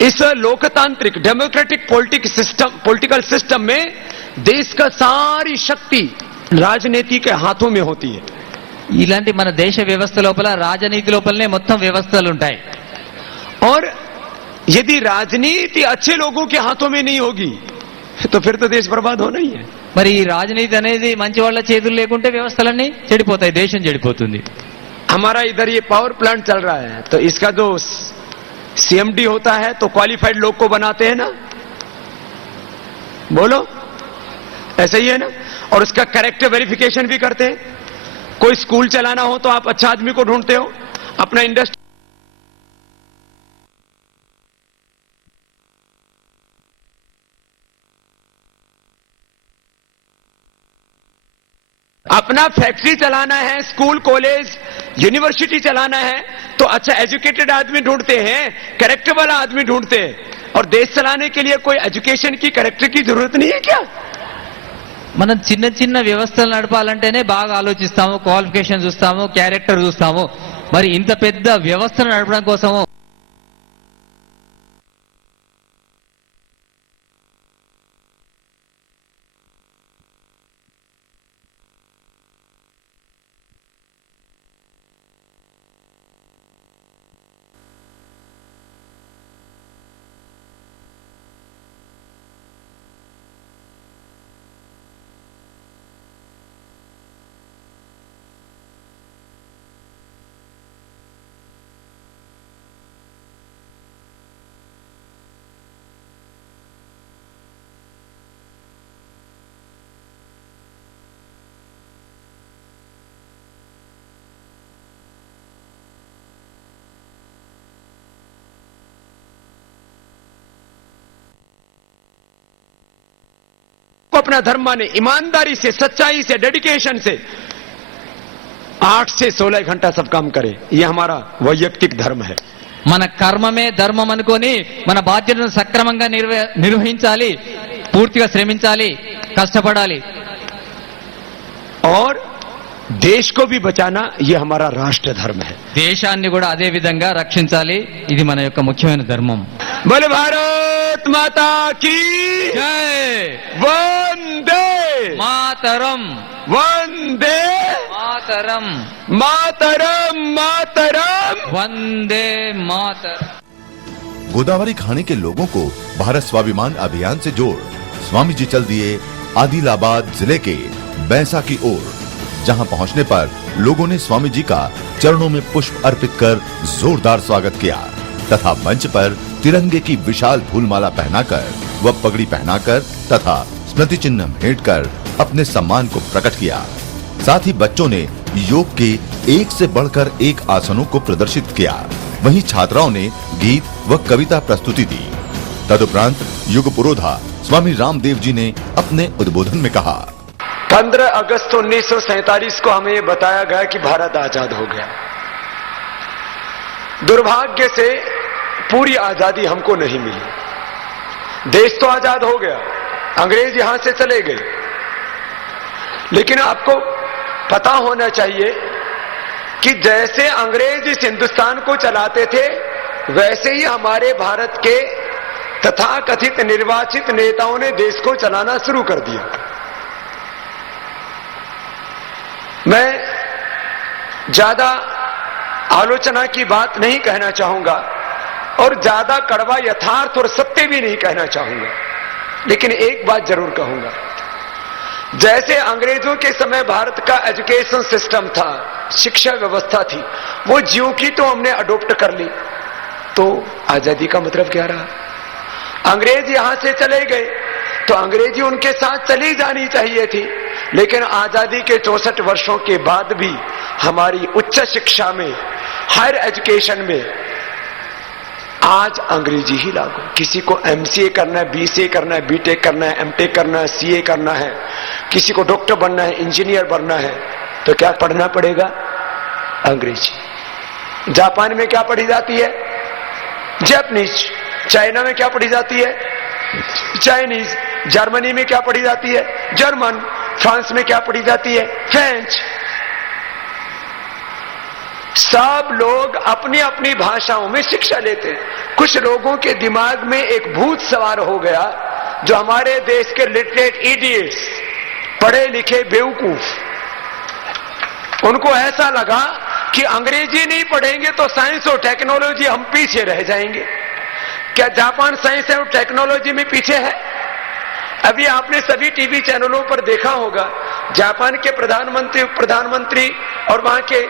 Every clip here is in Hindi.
इस लोकतांत्रिक डेमोक्रेटिक पॉलिटिकल सिस्टम में देश का सारी शक्ति राजनीति के हाथों में होती है. ఇలాంటి మన దేశ వ్యవస్థ లోపల రాజనీతి లోపలనే మొత్తం వ్యవస్థలు ఉంటాయి. और यदि राजनीति अच्छे लोगों के हाथों में नहीं होगी तो फिर तो देश बर्बाद होना ही है. మరి ఈ రాజనీతి అనేది మంచి వాళ్ళ చేతులు లేకుంటే వ్యవస్థలన్నీ చెడిపోతాయి, దేశం చెడిపోతుంది. हमारा इधर ये पावर प्लांट चल रहा है तो इसका जो सीएमडी होता है तो क्वालिफाइड लोग को बनाते हैं ना, बोलो ऐसा ही है ना. और उसका कैरेक्टर वेरिफिकेशन भी करते हैं. कोई स्कूल चलाना हो तो आप अच्छा आदमी को ढूंढते हो. अपना इंडस्ट्री अपना फैक्ट्री चलाना है, स्कूल कॉलेज यूनिवर्सिटी चलाना है तो अच्छा एजुकेटेड आदमी ढूंढते हैं, कैरेक्टर वाला आदमी ढूंढते हैं. और देश चलाने के लिए कोई एजुकेशन की कैरेक्टर की जरूरत नहीं है क्या? మనం చిన్న చిన్న వ్యవస్థలు నడపాలంటేనే బాగా ఆలోచిస్తాము, క్వాలిఫికేషన్ చూస్తాము, క్యారెక్టర్ చూస్తాము. మరి ఇంత పెద్ద వ్యవస్థను నడపడం కోసము अपना धर्म माने, ईमानदारी से, सच्चाई से, डेडिकेशन से 8 से 16 घंटा सब काम करे. ये हमारा वैयक्तिक धर्म है. మన కర్మమే ధర్మం అనుకొని మన బాధ్యతను సక్రమంగా నిర్వహించాలి, పూర్తిగా శ్రమించాలి, కష్టపడాలి. और देश को भी बचाना ये हमारा राष्ट्र धर्म है. దేశాన్ని కూడా అదే విధంగా రక్షించాలి. ఇది మన యొక్క ముఖ్యమైన ధర్మం. बोले भारत माता की జై वंदे మాతరం, वंदे మాతరం, मातरम मातरम. వందే మాతరం. गोदावरी खानी के लोगों को भारत स्वाभिमान अभियान से जोड़ स्वामी जी चल दिए आदिलाबाद जिले के बैंसा की ओर, जहां पहुंचने पर लोगों ने स्वामी जी का चरणों में पुष्प अर्पित कर जोरदार स्वागत किया तथा मंच पर तिरंगे की विशाल फूलमाला पहनाकर व पगड़ी पहनाकर तथा स्मृति चिन्ह भेंट कर अपने सम्मान को प्रकट किया. साथ ही बच्चों ने योग के एक से बढ़कर एक आसनों को प्रदर्शित किया. वहीं छात्राओं ने गीत व कविता प्रस्तुति दी. तदुपरांत युग पुरोधा स्वामी रामदेव जी ने अपने उद्बोधन में कहा, 15 अगस्त 1947 को हमें ये बताया गया कि भारत आजाद हो गया. दुर्भाग्य से पूरी आजादी हमको नहीं मिली. देश तो आजाद हो गया, अंग्रेज यहां से चले गए, लेकिन आपको पता होना चाहिए कि जैसे अंग्रेज इस हिंदुस्तान को चलाते थे वैसे ही हमारे भारत के तथाकथित निर्वाचित नेताओं ने देश को चलाना शुरू कर दिया. मैं ज्यादा आलोचना की बात नहीं कहना चाहूंगा और ज्यादा कड़वा यथार्थ और सत्य भी नहीं कहना चाहूंगा, लेकिन एक बात जरूर कहूंगा. जैसे अंग्रेजों के समय भारत का एजुकेशन सिस्टम था, शिक्षा व्यवस्था थी, वो ज्यों की तो हमने अडॉप्ट कर ली, तो आजादी का मतलब क्या रहा? अंग्रेज यहां से चले गए तो अंग्रेजी उनके साथ चली जानी चाहिए थी, लेकिन आजादी के 64 वर्षों के बाद भी हमारी उच्च शिक्षा में, हायर एजुकेशन में आज अंग्रेजी ही लागू. किसी को एमसीए करना है, बीसीए करना है, बीटेक करना है, एमटेक करना है, सीए करना है, किसी को डॉक्टर बनना है, इंजीनियर बनना है, तो क्या पढ़ना पड़ेगा? अंग्रेजी. जापान में क्या पढ़ी जाती है? जापानीज. चाइना में क्या पढ़ी जाती है? चाइनीज. जर्मनी में क्या पढ़ी जाती है? जर्मन. फ्रांस में क्या पढ़ी जाती है? फ्रेंच. सब लोग अपनी अपनी भाषाओं में शिक्षा लेते हैं. कुछ लोगों के दिमाग में एक भूत सवार हो गया, जो हमारे देश के लिटरेट इडियट्स, पढ़े लिखे बेवकूफ, उनको ऐसा लगा कि अंग्रेजी नहीं पढ़ेंगे तो साइंस और टेक्नोलॉजी हम पीछे रह जाएंगे। क्या जापान साइंस और टेक्नोलॉजी में पीछे है? अभी आपने सभी टीवी चैनलों पर देखा होगा, जापान के प्रधानमंत्री और वहां के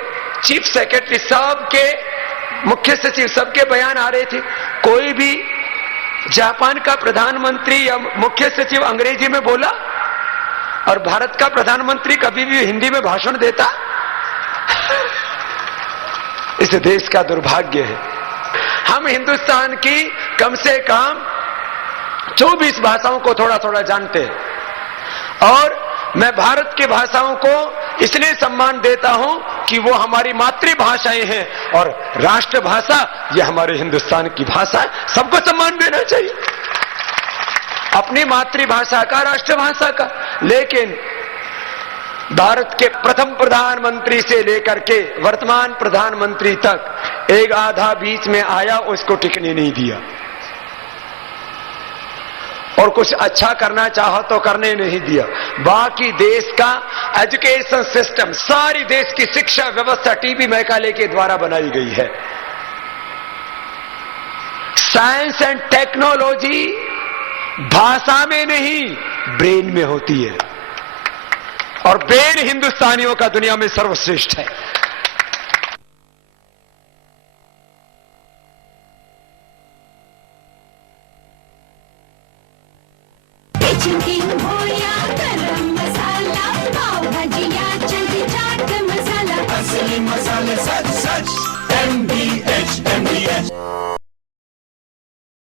चीफ सेक्रेटरी, सब के मुख्य सचिव, सबके बयान आ रहे थे। कोई भी जापान का प्रधानमंत्री या मुख्य सचिव अंग्रेजी में बोला? और भारत का प्रधानमंत्री कभी भी हिंदी में भाषण देता? इस देश का दुर्भाग्य है। हम हिंदुस्तान की कम से कम 24 भाषाओं को थोड़ा थोड़ा जानते हैं, और मैं भारत की भाषाओं को इसलिए सम्मान देता हूं कि वो हमारी मातृभाषाएं हैं, और राष्ट्रभाषा ये हमारे हिंदुस्तान की भाषा है। सबको सम्मान देना चाहिए, अपनी मातृभाषा का, राष्ट्रभाषा का। लेकिन भारत के प्रथम प्रधानमंत्री से लेकर के वर्तमान प्रधानमंत्री तक एक आधा बीच में आया, उसको टिकने नहीं दिया, और कुछ अच्छा करना चाहो तो करने नहीं दिया। बाकी देश का एजुकेशन सिस्टम, सारी देश की शिक्षा व्यवस्था टीबी मैकाले के द्वारा बनाई गई है। साइंस एंड टेक्नोलॉजी भाषा में नहीं, ब्रेन में होती है, और ब्रेन हिंदुस्तानियों का दुनिया में सर्वश्रेष्ठ है। गरम मसाला, पाव भाजी या चटनी चाट मसाला, असली मसाले